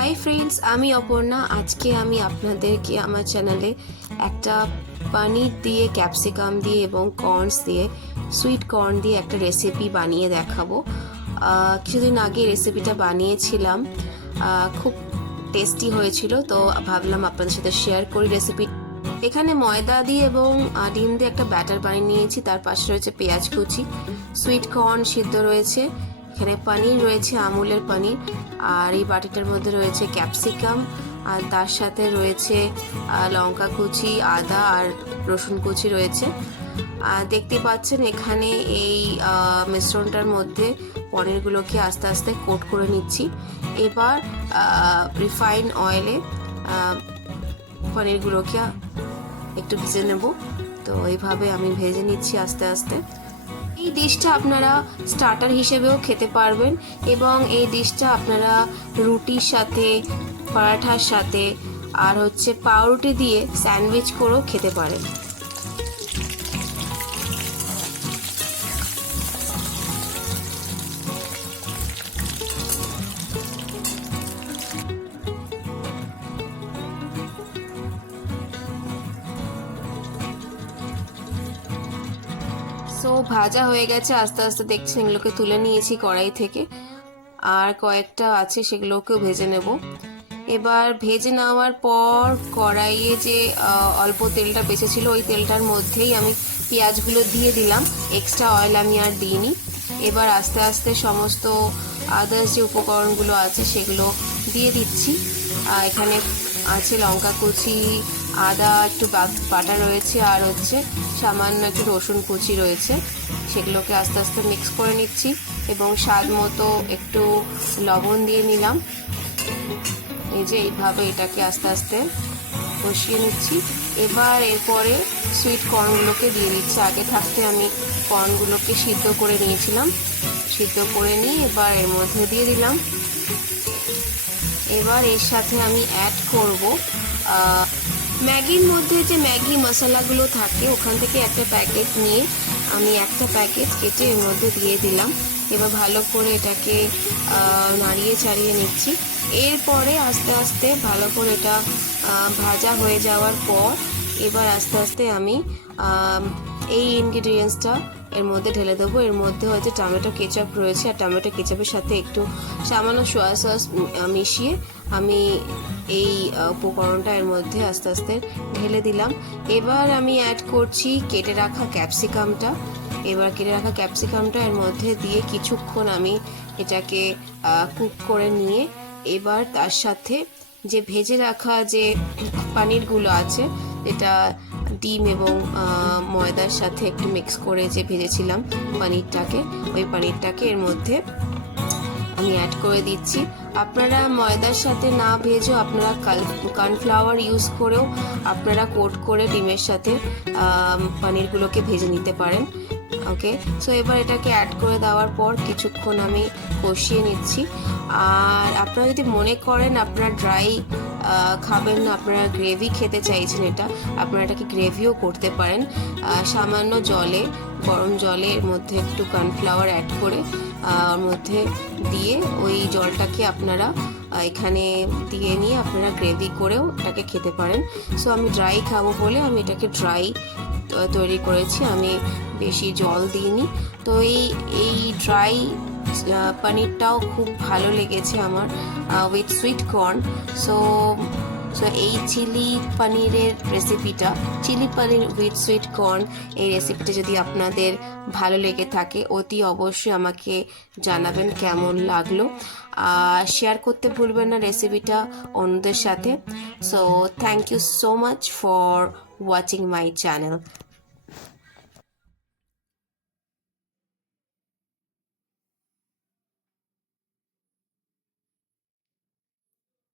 Hi friends, আমি অপর্ণা। আজকে আমি আপনাদেরকে আমার চ্যানেলে একটা পনির দিয়ে, ক্যাপসিকাম দিয়ে এবং কর্নস দিয়ে, সুইট কর্ন দিয়ে একটা রেসিপি বানিয়ে দেখাবো। কিছুদিন আগে রেসিপিটা বানিয়েছিলাম, খুব টেস্টি হয়েছিল, তো ভাবলাম আপনাদের সাথে শেয়ার করি রেসিপি। এখানে ময়দা দিয়ে এবং ডিম দিয়ে একটা ব্যাটার বানিয়ে নিয়েছি। তার পাশে রয়েছে পেঁয়াজ কুচি, সুইট কর্ন সিদ্ধ রয়েছে, এখানে পনির রয়েছে, আমুলের পনির, আর এই বাটিটার মধ্যে রয়েছে ক্যাপসিকাম, আর তার সাথে রয়েছে লঙ্কা কুচি, আদা আর রসুন কুচি রয়েছে। দেখতে পাচ্ছেন এখানে এই মিশ্রণটার মধ্যে পনিরগুলোকে আস্তে আস্তে কোট করে নিচ্ছি। এবার রিফাইন অয়েলে পনিরগুলোকে একটু ভেজে নেব। তো এইভাবে আমি ভেজে নিচ্ছি আস্তে আস্তে। এই ডিশটা আপনারা স্টার্টার হিসেবেও খেতে পারবেন এবং এই ডিশটা আপনারা রুটির সাথে, পরাঠার সাথে আর পাউরুটি দিয়ে স্যান্ডউইচ করেও খেতে পারেন। সো ভাজা হয়ে গেছে, আস্তে আস্তে দেখছেন এগুলোকে তুলে নিয়েছি কড়াই থেকে, আর কয়েকটা আছে সেগুলোকেও ভেজে নেব। এবার ভেজে নেওয়ার পর কড়াইয়ে যে অল্প তেলটা বেঁচেছিল ওই তেলটার মধ্যেই আমি পেঁয়াজগুলো দিয়ে দিলাম, এক্সট্রা অয়েল আমি আর দিইনি। এবার আস্তে আস্তে সমস্ত আদার্স যে উপকরণগুলো আছে সেগুলো দিয়ে দিচ্ছি। এখানে আছে লঙ্কা কুচি, আদা একটু বাটা রয়েছে, আর সামান্য একটু রসুন কুচি রয়েছে। সেগুলোকে আস্তে আস্তে মিক্স করে নিচ্ছি এবং স্বাদ মতো একটু লবণ দিয়ে নিলাম। এই যে এইভাবে এটাকে আস্তে আস্তে কষিয়ে নিচ্ছি। এবার এরপরে সুইট কর্নগুলোকে দিয়ে দিচ্ছি। আগে থাকতে আমি কর্নগুলোকে সিদ্ধ করে নিয়েছিলাম, সিদ্ধ করে নিয়ে এবার এর মধ্যে দিয়ে দিলাম। এবার এর সাথে আমি অ্যাড করব ম্যাগির মধ্যে যে ম্যাগি মশলাগুলো থাকে ওখান থেকে একটা প্যাকেট নিয়ে আমি একটা প্যাকেট কেটে এর মধ্যে দিয়ে দিলাম। এবার ভালো করে এটাকে নাড়িয়ে চাড়িয়ে নিচ্ছি। এরপরে আস্তে আস্তে ভালো করে এটা ভাজা হয়ে যাওয়ার পর এবার আস্তে আস্তে আমি এই ইনগ্রিডিয়েন্টসটা এর মধ্যে ঢেলে দেবো। এর মধ্যে টমেটো কেচাপ রয়েছে, আর টমেটো কেচাপের সাথে একটু সামান্য সোয়া সস মিশিয়ে আমি এই উপকরণটা এর মধ্যে আস্তে আস্তে ঢেলে দিলাম। এবার আমি অ্যাড করছি কেটে রাখা ক্যাপসিকামটা। এবার কেটে রাখা ক্যাপসিকামটা এর মধ্যে দিয়ে কিছুক্ষণ আমি এটাকে কুক করে নিয়ে এবার তার সাথে যে ভেজে রাখা যে পনিরগুলো আছে, এটা ডিম এবং ময়দার সাথে একটু মিক্স করে যে ভেজেছিলাম পনিরটাকে, ওই পনিরটাকে এর মধ্যে আমি অ্যাড করে দিচ্ছি। আপনারা ময়দার সাথে না ভেজেও আপনারা কর্নফ্লাওয়ার ইউজ করেও আপনারা কোট করে ডিমের সাথে পনিরগুলোকে ভেজে নিতে পারেন। ওকে, সো এবার এটাকে অ্যাড করে দেওয়ার পর কিছুক্ষণ আমি কষিয়ে নিচ্ছি। আর আপনারা যদি মনে করেন আপনারা ড্রাই খাবেন না, আপনারা গ্রেভি খেতে চাইছেন, আপনারা এটাকে গ্রেভিও করতে পারেন। সামান্য জলে, গরম জলের মধ্যে একটু কর্নফ্লাওয়ার অ্যাড করে ওর মধ্যে দিয়ে ওই জলটাকে আপনারা এখানে দিয়ে নিয়ে আপনারা গ্রেভি করেও এটাকে খেতে পারেন। সো আমি ড্রাই খাবো বলে আমি এটাকে ড্রাই তৈরি করেছি, আমি বেশি জল দিইনি। তো এই ড্রাই পনিরটাও খুব ভালো লেগেছে আমার উইথ সুইট কর্ন। সো এই চিলি পনিরের রেসিপিটা, chili paneer with sweet corn, এই রেসিপিটা যদি আপনাদের ভালো লেগে থাকে অতি অবশ্যই আমাকে জানাবেন কেমন লাগলো। শেয়ার করতে ভুলবেন না রেসিপিটা অন্যদের সাথে। So thank you so much for watching my channel.